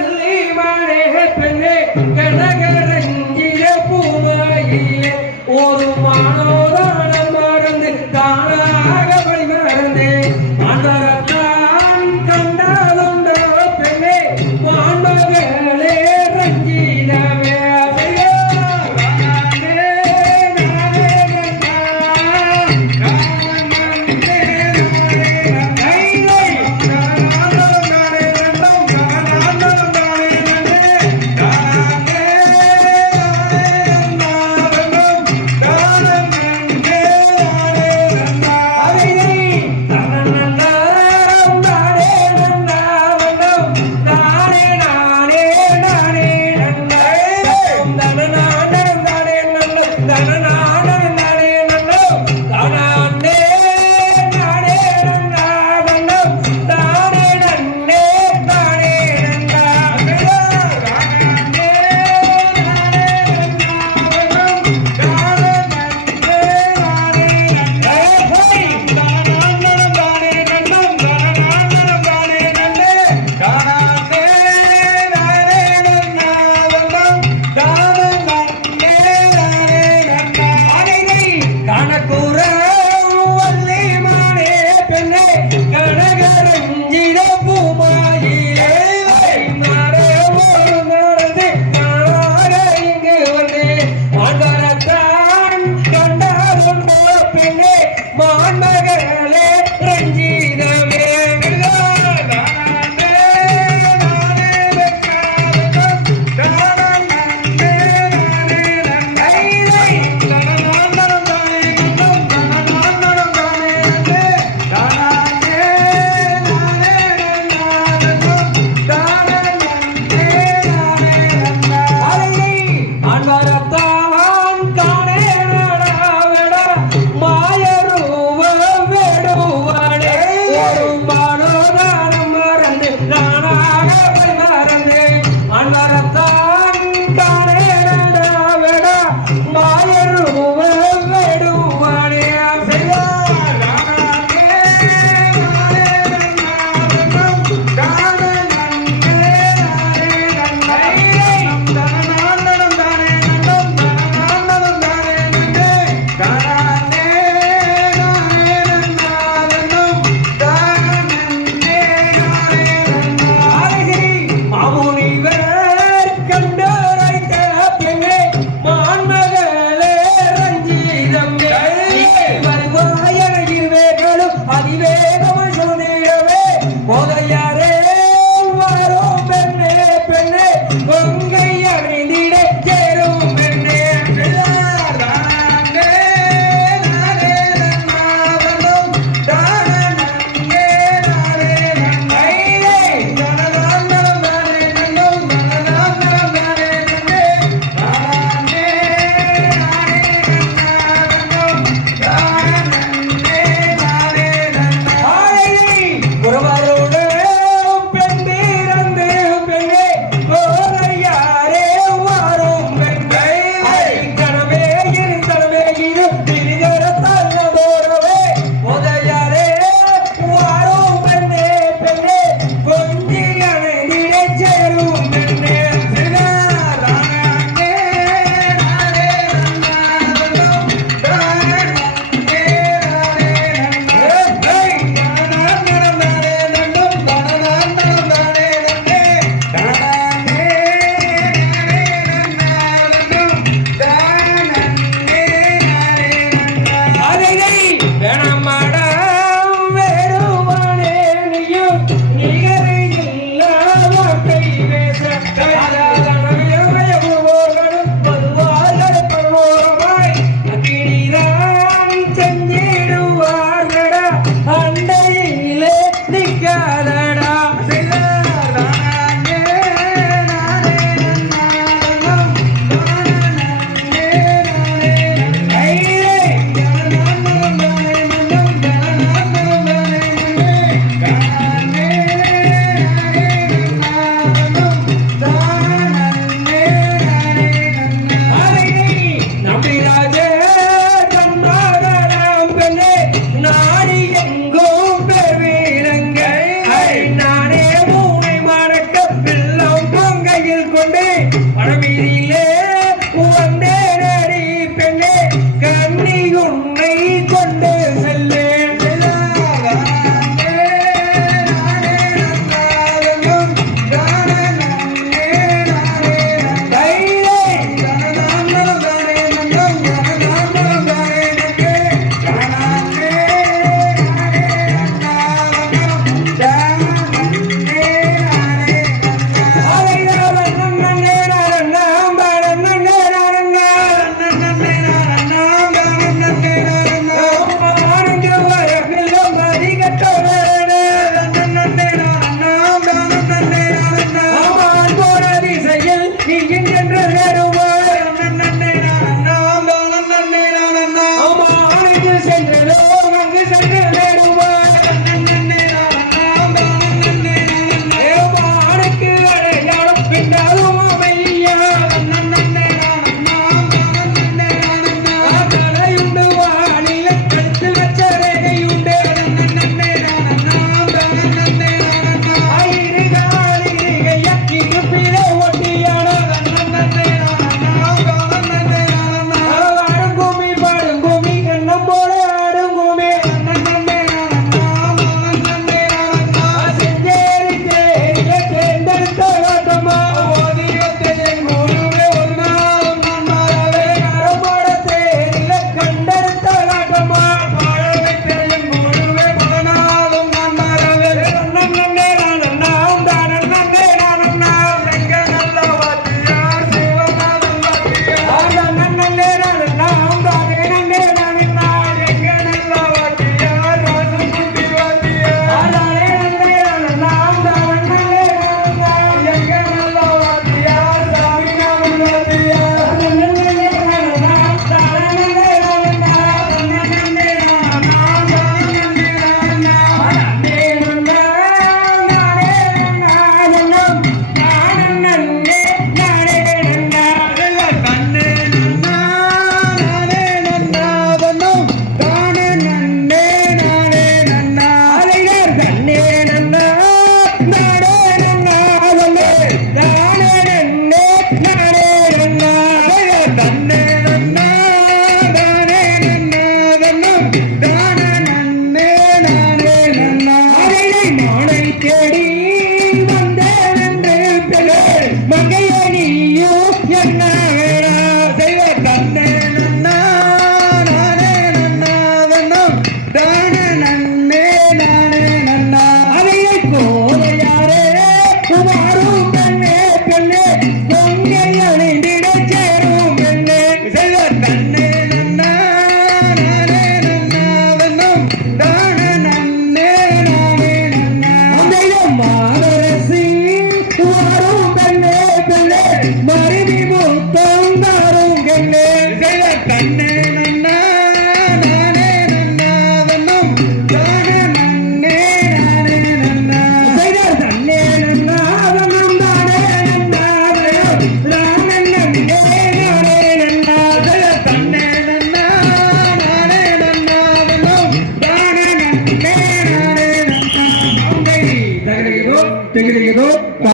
வள்ளி மானே பெண்ணே கனகரஞ்சித பூமாயிலே ஒரு மானோதான் மகனே